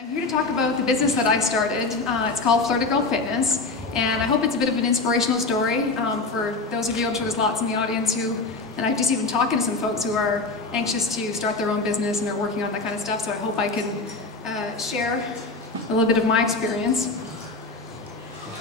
I'm here to talk about the business that I started. It's called Flirty Girl Fitness, and I hope it's a bit of an inspirational story for those of you. I'm sure there's lots in the audience who, and I've just even talking to some folks who are anxious to start their own business and are working on that kind of stuff, so I hope I can share a little bit of my experience.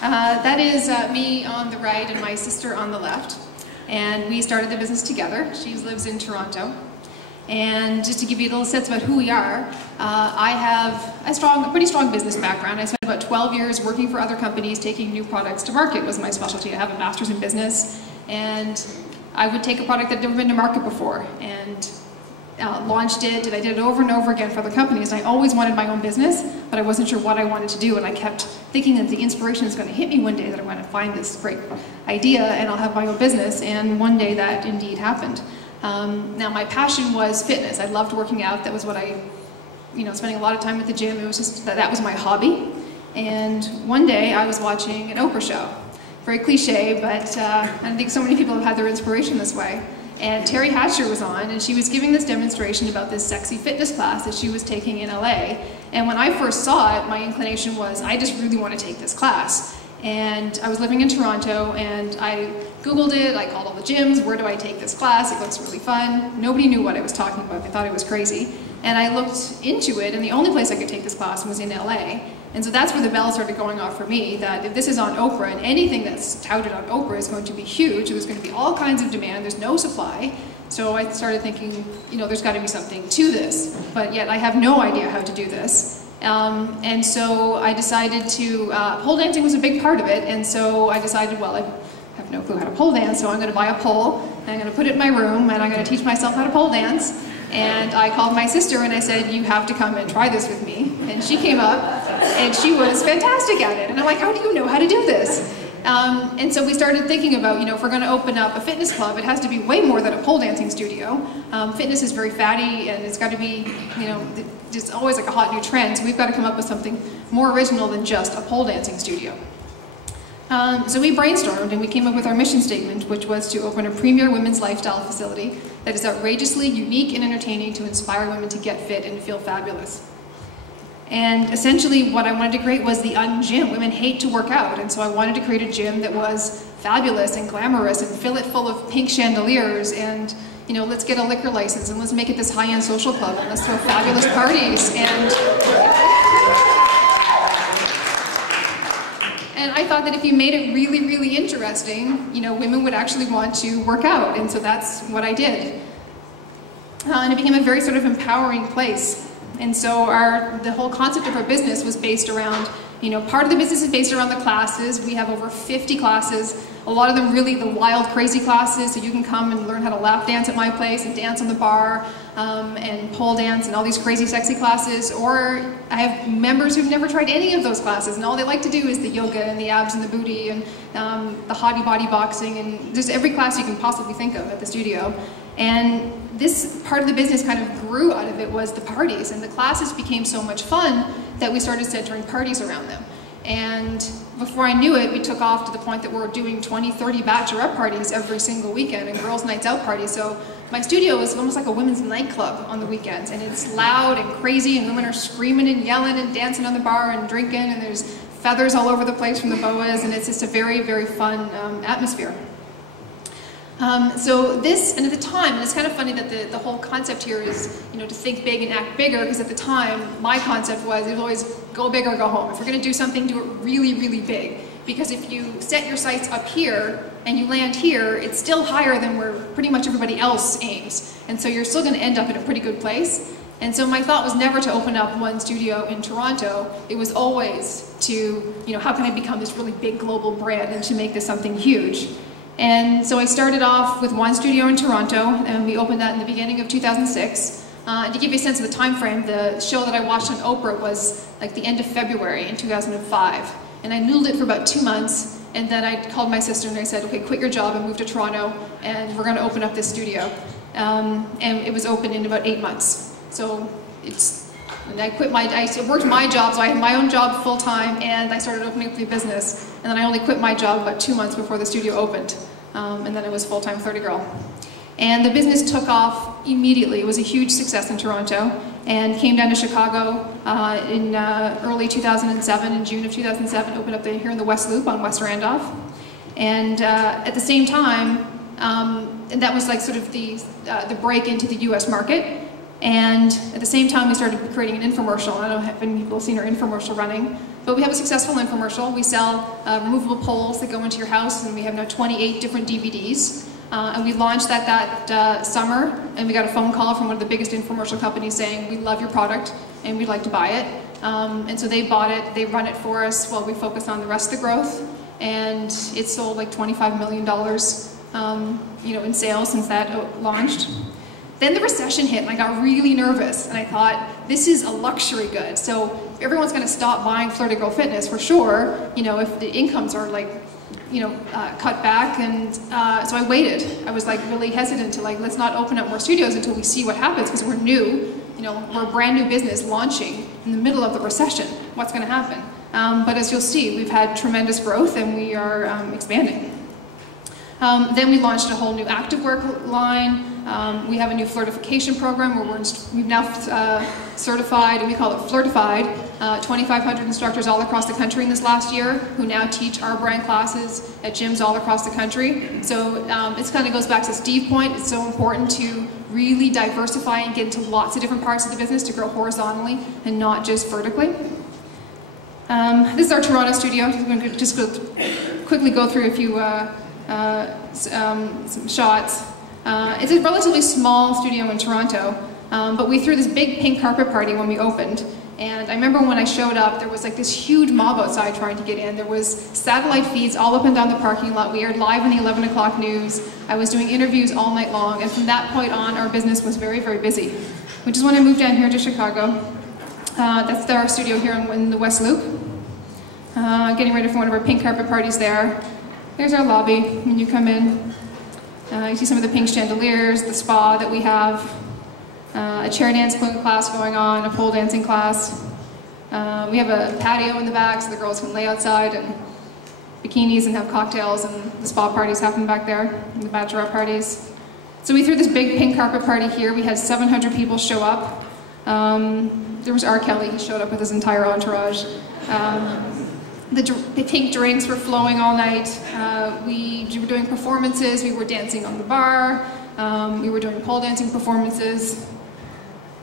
That is me on the right and my sister on the left, and we started the business together. She lives in Toronto. And just to give you a little sense about who we are, I have a pretty strong business background. I spent about 12 years working for other companies, taking new products to market was my specialty. I have a master's in business, and I would take a product that had never been to market before and launched it, and I did it over and over again for other companies. I always wanted my own business, but I wasn't sure what I wanted to do, and I kept thinking that the inspiration is going to hit me one day, that I'm going to find this great idea and I'll have my own business, and one day that indeed happened. Now my passion was fitness. I loved working out. That was what spending a lot of time at the gym. It was just that was my hobby. And one day I was watching an Oprah show. Very cliche, but I don't think so many people have had their inspiration this way. And Terry Hatcher was on, and she was giving this demonstration about this sexy fitness class that she was taking in LA. And when I first saw it, my inclination was, I just really want to take this class. And I was living in Toronto, and I Googled it, I called all the gyms, where do I take this class? It looks really fun. Nobody knew what I was talking about, they thought it was crazy. And I looked into it, and the only place I could take this class was in LA. And so that's where the bell started going off for me, that if this is on Oprah, and anything that's touted on Oprah is going to be huge, there's going to be all kinds of demand, there's no supply. So I started thinking, there's got to be something to this, but yet I have no idea how to do this. And so I decided to, pole dancing was a big part of it, and so I decided, well, I have no clue how to pole dance, so I'm going to buy a pole, and I'm going to put it in my room, and I'm going to teach myself how to pole dance. And I called my sister and I said, you have to come and try this with me. And she came up, and she was fantastic at it. And I'm like, how do you know how to do this? And so we started thinking about, if we're going to open up a fitness club, it has to be way more than a pole dancing studio. Fitness is very fatty, and it's got to be, just always like a hot new trend. So we've got to come up with something more original than just a pole dancing studio. So we brainstormed, and we came up with our mission statement, which was to open a premier women's lifestyle facility that is outrageously unique and entertaining to inspire women to get fit and feel fabulous. And essentially what I wanted to create was the un-gym. Women hate to work out, and so I wanted to create a gym that was fabulous and glamorous and fill it full of pink chandeliers and, let's get a liquor license and let's make it this high-end social club and let's throw fabulous parties. And I thought that if you made it really, really interesting, women would actually want to work out, and so that's what I did. And it became a very sort of empowering place. And so the whole concept of our business was based around, part of the business is based around the classes. We have over 50 classes, a lot of them really the wild, crazy classes, so you can come and learn how to lap dance at my place and dance on the bar and pole dance and all these crazy, sexy classes. Or I have members who've never tried any of those classes, and all they like to do is the yoga and the abs and the booty and the hottie body boxing, and just every class you can possibly think of at the studio. And this part of the business kind of grew out of it was the parties, and the classes became so much fun that we started centering parties around them. And before I knew it, we took off to the point that we're doing 20, 30 bachelorette parties every single weekend and girls' nights out parties. So my studio is almost like a women's nightclub on the weekends, and it's loud and crazy, and women are screaming and yelling and dancing on the bar and drinking, and there's feathers all over the place from the boas, and it's just a very, very fun atmosphere. So this, and at the time, and it's kind of funny that the whole concept here is, to think big and act bigger, because at the time, my concept was, it was always go big or go home. If we're going to do something, do it really, really big. Because if you set your sights up here, and you land here, it's still higher than where pretty much everybody else aims. And so you're still going to end up in a pretty good place. And so my thought was never to open up one studio in Toronto. It was always to, how can I become this really big global brand and to make this something huge. And so I started off with one studio in Toronto, and we opened that in the beginning of 2006. And to give you a sense of the time frame, the show that I watched on Oprah was like the end of February in 2005. And I noodled it for about 2 months, and then I called my sister and I said, okay, quit your job and move to Toronto, and we're going to open up this studio. And it was open in about 8 months. So and I worked my job, so I had my own job full-time, and I started opening up the business. And then I only quit my job about 2 months before the studio opened. And then it was full-time Flirty Girl. And the business took off immediately. It was a huge success in Toronto, and came down to Chicago in early 2007, in June of 2007, opened up here in the West Loop on West Randolph. And at the same time, and that was like sort of the break into the US market. And at the same time, we started creating an infomercial. I don't know if any people have seen our infomercial running, but we have a successful infomercial. We sell removable poles that go into your house, and we have now 28 different DVDs. And we launched that summer, and we got a phone call from one of the biggest infomercial companies saying, we love your product, and we'd like to buy it. And so they bought it, they run it for us while we focus on the rest of the growth. And it sold like $25 million in sales since that launched. Then the recession hit, and I got really nervous, and I thought, this is a luxury good, so everyone's going to stop buying Flirty Girl Fitness for sure, if the incomes are like, cut back. And so I waited. I was like really hesitant to let's not open up more studios until we see what happens, because we're new, we're a brand new business launching in the middle of the recession. What's going to happen? But as you'll see, we've had tremendous growth, and we are expanding. Then we launched a whole new activewear line. We have a new flirtification program where we've now certified, and we call it Flirtified, 2,500 instructors all across the country in this last year who now teach our brand classes at gyms all across the country. So it kind of goes back to Steve's point. It's so important to really diversify and get into lots of different parts of the business to grow horizontally and not just vertically. This is our Toronto studio. I'm going to just quickly go through a few some shots. It's a relatively small studio in Toronto, but we threw this big pink carpet party when we opened. And I remember when I showed up, there was like this huge mob outside trying to get in. There was satellite feeds all up and down the parking lot. We aired live on the 11 o'clock news. I was doing interviews all night long. And from that point on, our business was very, very busy. Which is when I moved down here to Chicago. That's our studio here in the West Loop. Getting ready for one of our pink carpet parties there. There's our lobby when you come in. You see some of the pink chandeliers, the spa that we have, a chair dance class going on, a pole dancing class. We have a patio in the back so the girls can lay outside and bikinis and have cocktails, and the spa parties happen back there, and the bachelorette parties. So we threw this big pink carpet party here. We had 700 people show up. There was R. Kelly. He showed up with his entire entourage. The pink drinks were flowing all night. We were doing performances. We were dancing on the bar. We were doing pole dancing performances.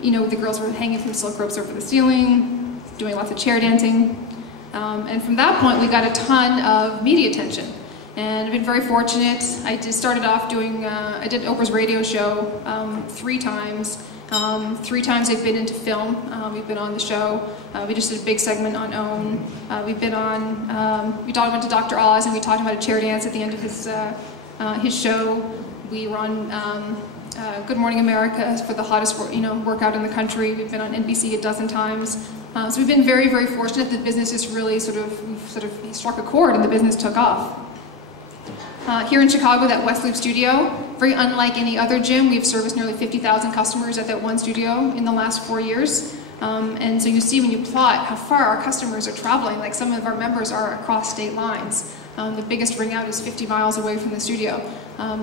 The girls were hanging from silk ropes over the ceiling, doing lots of chair dancing. And from that point, we got a ton of media attention. And I've been very fortunate. I just started off doing, I did Oprah's radio show 3 times. 3 times I've been into film. We've been on the show. We just did a big segment on OWN. We've been on, we went to Dr. Oz, and we taught him how to chair dance at the end of his show. We were on Good Morning America for the hottest workout in the country. We've been on NBC a dozen times. So we've been very, very fortunate. The business is really we've sort of struck a chord, and the business took off. Here in Chicago, that West Loop studio, very unlike any other gym, we've serviced nearly 50,000 customers at that one studio in the last 4 years. And so you see when you plot how far our customers are traveling, like some of our members are across state lines. The biggest ring out is 50 miles away from the studio.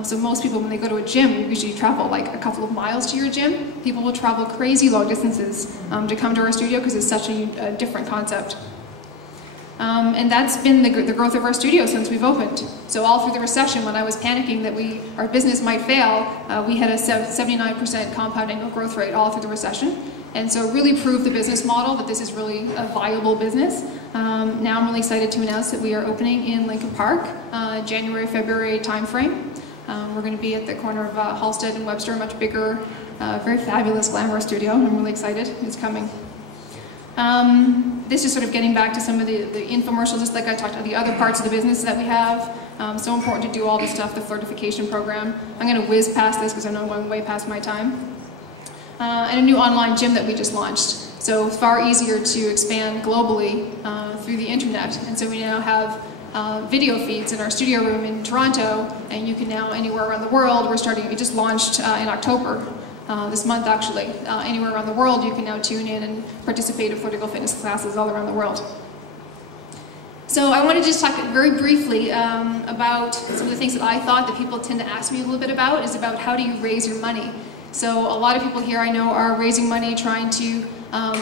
So most people, when they go to a gym, you usually travel like a couple of miles to your gym. People will travel crazy long distances to come to our studio because it's such a different concept. And that's been the growth of our studio since we've opened. So all through the recession, when I was panicking that our business might fail, we had a 79% compound annual growth rate all through the recession. And so really proved the business model that this is really a viable business. Now I'm really excited to announce that we are opening in Lincoln Park, January, February timeframe. We're going to be at the corner of Halsted and Webster, a much bigger, very fabulous, glamorous studio. I'm really excited. It's coming. This is sort of getting back to some of the infomercials, just like I talked about the other parts of the business that we have. So important to do all this stuff, the flirtification program. I'm going to whiz past this because I know I'm going way past my time. And a new online gym that we just launched. So far easier to expand globally through the internet. And so we now have video feeds in our studio room in Toronto, and you can now, anywhere around the world, we just launched in October. This month actually. Anywhere around the world you can now tune in and participate in Flirty Girl Fitness classes all around the world. So I want to just talk very briefly about some of the things that I thought that people tend to ask me a little bit about, is about how do you raise your money. So a lot of people here I know are raising money, trying to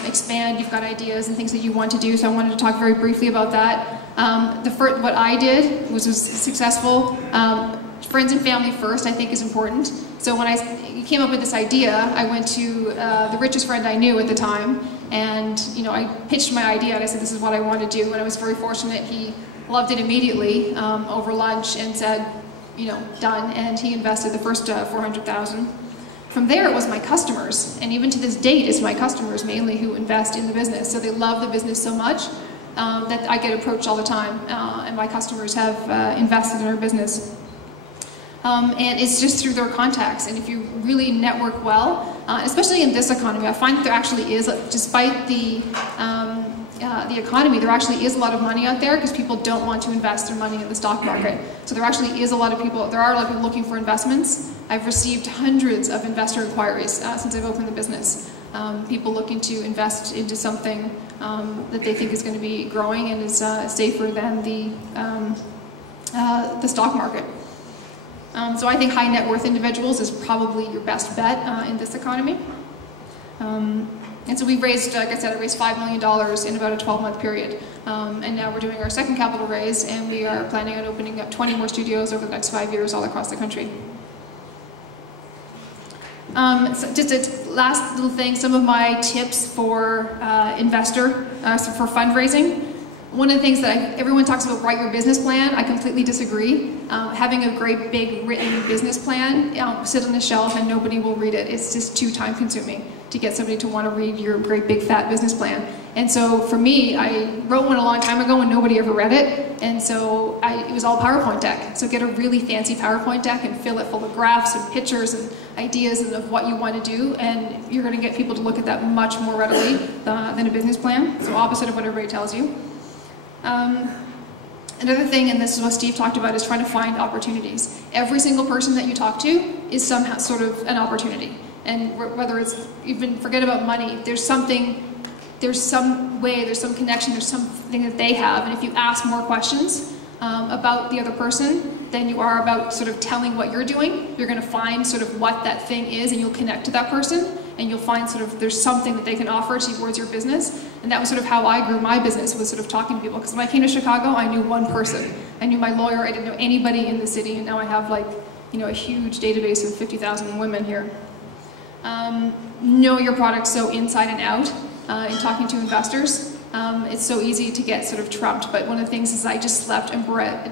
expand. You've got ideas and things that you want to do, so I wanted to talk very briefly about that. What I did was successful. Friends and family first, I think, is important. So when I came up with this idea, I went to the richest friend I knew at the time, and I pitched my idea and I said, this is what I want to do, and I was very fortunate. He loved it immediately over lunch and said, done, and he invested the first $400,000. From there, it was my customers, and even to this date, it's my customers mainly who invest in the business. So they love the business so much that I get approached all the time, and my customers have invested in our business. And it's just through their contacts, and if you really network well, especially in this economy, I find that there actually is, despite the economy, there actually is a lot of money out there because people don't want to invest their money in the stock market. So there actually is a lot of people, there are a lot of people looking for investments. I've received hundreds of investor inquiries since I've opened the business. People looking to invest into something that they think is going to be growing and is safer than the stock market. So I think high net worth individuals is probably your best bet in this economy. And so we raised, like I said, I raised $5 million in about a 12-month period. And now we're doing our second capital raise, and we are planning on opening up 20 more studios over the next 5 years all across the country. So just a last little thing, some of my tips for for fundraising. One of the things that everyone talks about, write your business plan. I completely disagree. Having a great big written business plan, sit on a shelf and nobody will read it. It's just too time consuming to get somebody to want to read your great big fat business plan. And so for me, I wrote one a long time ago and nobody ever read it. And so it was all PowerPoint deck. So get a really fancy PowerPoint deck and fill it full of graphs and pictures and ideas of what you want to do. And you're going to get people to look at that much more readily than a business plan. So opposite of what everybody tells you. Another thing, and this is what Steve talked about, is trying to find opportunities. Every single person that you talk to is somehow sort of an opportunity. And whether it's, even forget about money, there's something, there's some way, there's some connection, there's something that they have. And if you ask more questions about the other person than you are about sort of telling what you're doing, you're going to find sort of what that thing is, and you'll connect to that person. And you'll find sort of there's something that they can offer towards your business. And that was sort of how I grew my business, was sort of talking to people. Because when I came to Chicago, I knew one person. I knew my lawyer, I didn't know anybody in the city, and now I have like, a huge database of 50,000 women here. Know your product so inside and out in talking to investors. It's so easy to get sort of trumped, but one of the things is I just slept and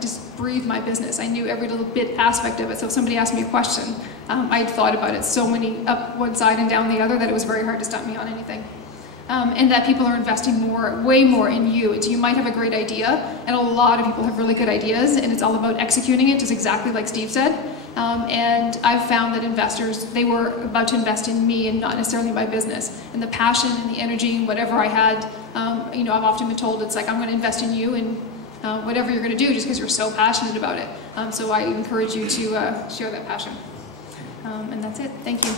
just breathed my business. I knew every little bit aspect of it, so if somebody asked me a question, I had thought about it so many up one side and down the other that it was very hard to stump me on anything. And that people are investing way more in you. You might have a great idea, and a lot of people have really good ideas, and it's all about executing it, just exactly like Steve said. And I've found that investors, they were about to invest in me and not necessarily my business. And the passion and the energy and whatever I had, I've often been told it's like, I'm going to invest in you and whatever you're going to do just because you're so passionate about it. So I encourage you to share that passion. And that's it. Thank you.